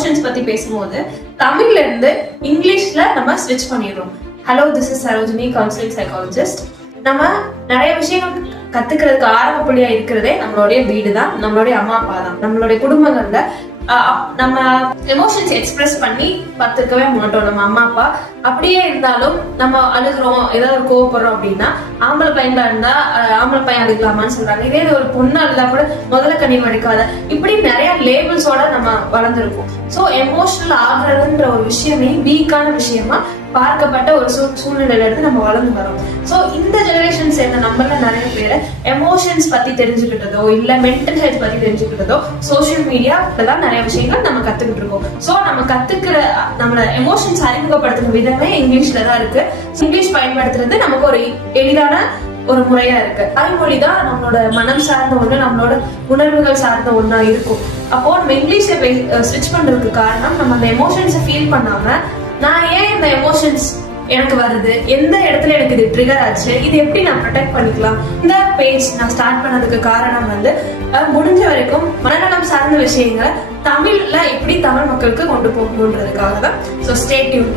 Emotions பத்தி பேசும்போது தமிழ்ல இருந்து இங்கிலீஷ்ல நம்ம ஸ்விட்ச் பண்ணிடுறோம். Hello, this is Sarojini, counselling psychologist. நம்ம நிறைய விஷயங்கள் கத்துக்கிறதுக்கு ஆரம்ப புள்ளியா இருக்கிறதே நம்மளுடைய வீடு தான், நம்மளுடைய அம்மா அப்பா தான். நம்மளுடைய குடும்பங்கள்ல நம்ம எமோஷன்ஸ் எக்ஸ்பிரஸ் பண்ணி பார்த்துக்கவே மாட்டோம் நம்ம அம்மா அப்பா. அப்படியே இருந்தாலும் நம்ம அழுகிறோம், ஏதாவது கோவப்படுறோம் அப்படின்னா ஆம்பளை பையன்ல இருந்தா ஆம்பளை பையன் அழுகலாமான்னு சொல்றாங்க. இதே ஒரு பொண்ணு அழுதா கூட முதல்ல கண்ணீர் வடிக்காத, இப்படி நிறைய லேபிள்ஸோட நம்ம வளர்ந்துருக்கோம். ஸோ எமோஷனல் ஆகுறதுன்ற ஒரு விஷயமே வீக்கான விஷயமா பார்க்கப்பட்ட ஒரு சூழ்நிலையில இருந்து நம்ம வளர்ந்து வரோம். ஸோ இந்த ஜெனரேஷன் சேர்ந்த நம்மள நிறைய பேர் எமோஷன்ஸ் பத்தி தெரிஞ்சுக்கிட்டதோ இல்ல மென்டல் ஹெல்த் பத்தி தெரிஞ்சுக்கிட்டதோ சோசியல் மீடியால தான் நிறைய விஷயங்கள் நம்ம கத்துக்கிட்டு இருக்கோம். ஸோ நம்ம கத்துக்கிற நம்மள எமோஷன்ஸ் அறிமுகப்படுத்துற விதமே இங்கிலீஷ்ல தான் இருக்கு. இங்கிலீஷ் பயன்படுத்துறது நமக்கு ஒரு எளிதான ஒரு முறையா இருக்கு. தாய்மொழி தான் நம்மளோட மனம் சார்ந்த ஒண்ணு, நம்மளோட உணர்வுகள் சார்ந்த ஒண்ணா இருக்கும். அப்போ நம்ம இங்கிலீஷை ஸ்விட்ச் பண்றதுக்கு காரணம் நம்ம அந்த எமோஷன்ஸை ஃபீல் பண்ணாம நான் ஏன் இந்த எமோஷன்ஸ் எனக்கு வருது, எந்த இடத்துல எனக்கு இது ட்ரிகர் ஆச்சு, இது எப்படி நான் ப்ரொடெக்ட் பண்ணிக்கலாம். இந்த பேஜ் நான் ஸ்டார்ட் பண்ணதுக்கு காரணம் முடிஞ்ச வரைக்கும் மனநலம் சார்ந்த விஷயங்களை தமிழ்ல எப்படி தமிழ் மக்களுக்கு கொண்டு போகணுன்றதுக்காக தான். So stay tune.